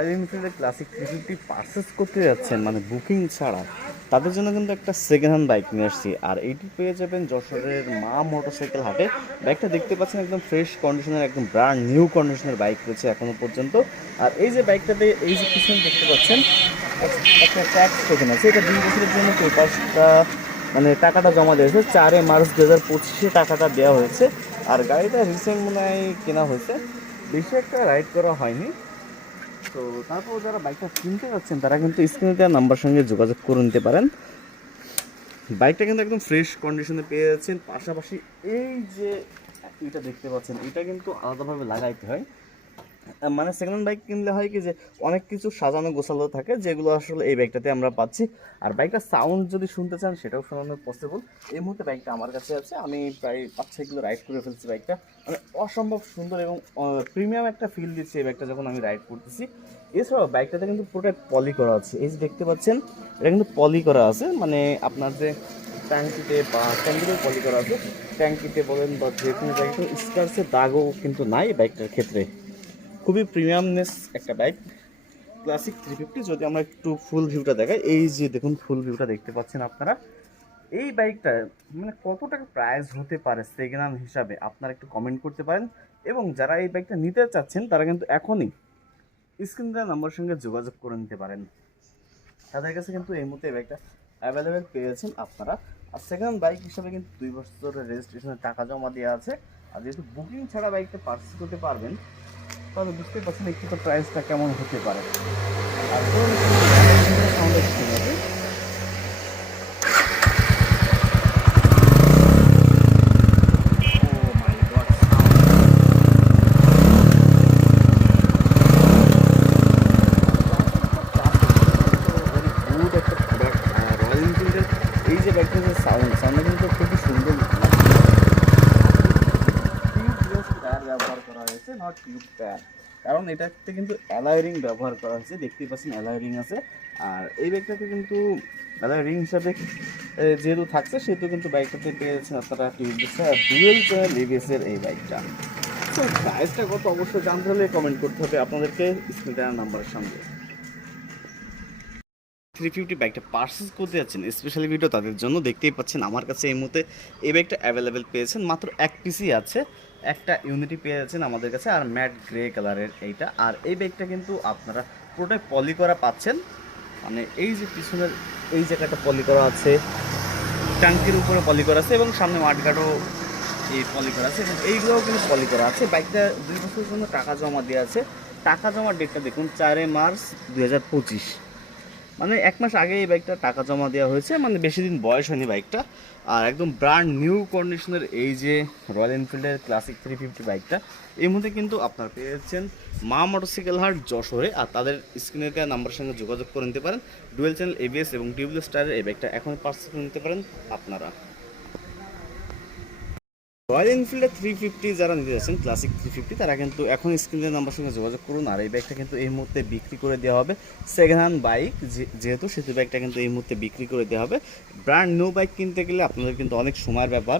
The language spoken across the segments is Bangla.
রয়্যাল এনফিল্ডের ক্লাসিক 350 পারচেস করতে যাচ্ছেন মানে বুকিং ছাড়া, তাদের জন্য কিন্তু একটা সেকেন্ড হ্যান্ড বাইক নিয়ে আসছি। আর এইটি পেয়ে যাবেন যশোরের মা মোটরসাইকেল হাটে। বাইকটা দেখতে পাচ্ছেন একদম ফ্রেশ কন্ডিশনের, একদম ব্র্যান্ড নিউ কন্ডিশনের বাইক রয়েছে এখনো পর্যন্ত। আর এই যে বাইকটাতে এই যে পিছনে দেখতে পাচ্ছেন একটা ট্যাক্স টোকেন আছে, এটা 2 বছরের জন্য পেপারসটা মানে টাকাটা জমা দিয়েছে। 4 মার্চ 2025 টাকাটা দেওয়া হয়েছে। আর গাড়িটা রিসেন্ট মনে হয় কেনা হয়েছে, বেশি একটা রাইড করা হয়নি। তো তারপর যারা বাইকটা কিনতে যাচ্ছেন তারা কিন্তু স্ক্রিনে দেওয়া নাম্বার সঙ্গে যোগাযোগ করে নিতে পারেন। বাইকটা কিন্তু একদম ফ্রেশ কন্ডিশনে পেয়ে যাচ্ছেন। পাশাপাশি এই যে এটা দেখতে পাচ্ছেন, এটা কিন্তু আলাদাভাবে লাগাইতে হয়। মানে সেকেন্ড হ্যান্ড বাইক কিনলে হয় কি যে অনেক কিছু সাজানো গোছালো থাকে, যেগুলো আসলে এই বাইকটাতে আমরা পাচ্ছি। আর বাইকটার সাউন্ড যদি শুনতে চান সেটাও শোনানো পসিবল। এই মুহূর্তে বাইকটা আমার কাছে আছে, আমি প্রায় 5-6 কিলো রাইড করে ফেলছি। বাইকটা মানে অসম্ভব সুন্দর এবং প্রিমিয়াম একটা ফিল দিচ্ছে এই বাইকটা যখন আমি রাইড করতেছি। এছাড়াও বাইকটাতে কিন্তু পুরোটাই পলি করা আছে, এই যে দেখতে পাচ্ছেন এটা কিন্তু পলি করা আছে। মানে আপনার যে ট্যাঙ্কিতে বা ট্যাঙ্কিতেও পলি করা আছে, ট্যাঙ্কিতে বলেন বা যে কোনো জায়গায় স্ক্র্যাচের দাগও কিন্তু নাই বাইকটার ক্ষেত্রে। খুবই প্রিমিয়ামনেস একটা বাইক ক্লাসিক 350। যদি আমরা একটু ফুল ভিউটা দেখাই, এই যে দেখুন ফুল ভিউটা দেখতে পাচ্ছেন আপনারা। এই বাইকটা মানে কত টাকা প্রাইস হতে পারে সেকেন্ড হ্যান্ড হিসাবে আপনারা একটু কমেন্ট করতে পারেন। এবং যারা এই বাইকটা নিতে চাচ্ছেন তারা কিন্তু এখনই স্ক্রিন দেওয়া নাম্বারের সঙ্গে যোগাযোগ করে নিতে পারেন। তাদের কাছে কিন্তু এই মুহূর্তে এই বাইকটা অ্যাভেলেবেল পেয়েছেন আপনারা। আর সেকেন্ড হ্যান্ড বাইক হিসাবে কিন্তু 2 বছরের রেজিস্ট্রেশনের টাকা জমা দেওয়া আছে। আর যেহেতু বুকিং ছাড়া বাইকটা পারচেস করতে পারবেন, তাহলে বুঝতে পারছেন একটু তো প্রাইসটা কেমন হতে পারে। আর সাউন্ড আছে। রয়্যাল এনফিল্ডের এই যে বাইকটার যে সাউন্ডটা কিন্তু খুবই সুন্দর টায়ার ব্যবহার করা হয়েছে, নট টিউব টায়ার। কারণ এটাতে কিন্তু অ্যালয় রিং ব্যবহার করা হয়েছে, দেখতেই পাচ্ছেন অ্যালয় রিং আছে। আর এই বাইকটাতে কিন্তু অ্যালয় রিং হিসাবে যেহেতু থাকছে, সেহেতু কিন্তু বাইকটাতে পেয়েছেন আপনারা টিউবলেস আর ডুয়েল চ্যানেল এবিএসের এই বাইকটা। তো প্রাইসটা কত অবশ্যই জানতে হলে কমেন্ট করতে হবে আপনাদেরকে স্ক্রিনে দেওয়া নাম্বারের সঙ্গে। 350 বাইকটা পারচেস করতে যাচ্ছেন স্পেশালি ভিডিও তাদের জন্য। দেখতেই পাচ্ছেন আমার কাছে এই মুহূর্তে এই বাইকটা অ্যাভেলেবেল পেয়েছেন, মাত্র এক পিসই আছে। একটা ইউনিটি পেয়ে যাচ্ছেন আমাদের কাছে, আর ম্যাট গ্রে কালারের এইটা। আর এই বাইকটা কিন্তু আপনারা পুরোটাই পলি করা পাচ্ছেন। মানে এই যে পিছনের এই জায়গাটা পলি করা আছে, ট্যাঙ্কির উপরে পলি করা আছে এবং সামনে মাঠঘাটও এই পলি করা আছে এবং এইগুলোও কিন্তু পলি করা আছে। বাইকটা 2 বছরের জন্য টাকা জমা দেওয়া আছে। টাকা জমার ডেটটা দেখুন 4 মার্চ 2025। মানে 1 মাস আগে এই বাইকটা টাকা জমা দেওয়া হয়েছে, মানে বেশি দিন বয়স হয়নি বাইকটা। আর একদম ব্র্যান্ড নিউ কন্ডিশনের এই যে রয়্যাল এনফিল্ডের ক্লাসিক 350 বাইকটা এই মধ্যে কিন্তু আপনারা পেয়ে যাচ্ছেন মা মোটরসাইকেল হাট যশোরে। আর তাদের স্ক্রিনে দেওয়া নাম্বারের সঙ্গে যোগাযোগ করে নিতে পারেন। ডুয়েল চ্যানেল এবিএস এবং টিউবলেস টায়ারের এই বাইকটা এখন পারচেস করে নিতে পারেন আপনারা। রয়্যাল এনফিল্ডের 350 যারা নিতে যাচ্ছেন ক্লাসিক 350, তারা কিন্তু এখন স্ক্রিনের নাম্বার সঙ্গে যোগাযোগ করুন। আর এই বাইকটা কিন্তু এই মুহূর্তে বিক্রি করে দেওয়া হবে। সেকেন্ড হ্যান্ড বাইক যেহেতু, সেহেতু বাইকটা কিন্তু এই মুহূর্তে বিক্রি করে দেওয়া হবে। ব্র্যান্ড নিউ বাইক কিনতে গেলে আপনাদের কিন্তু অনেক সময়ের ব্যাপার,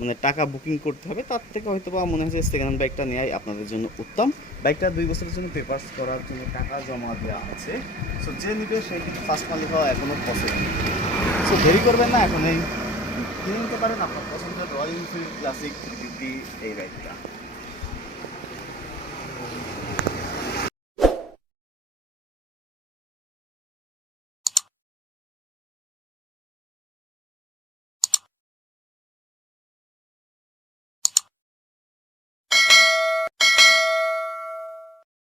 মানে টাকা বুকিং করতে হবে। তার থেকে হয়তো বা মনে হচ্ছে সেকেন্ড হ্যান্ড বাইকটা নেওয়াই আপনাদের জন্য উত্তম। বাইকটা 2 বছরের জন্য পেপার্স করার জন্য টাকা জমা দেওয়া আছে। সো যে নিবে সেই কিন্তু ফার্স্ট মালিক হওয়া এখনও পসিবল। সো দেরি করবেন না, এখন এই কিনে নিতে পারেন আপনার পছন্দের রয়্যাল এনফিল্ড ক্লাসিক 350 এই বাইকটা।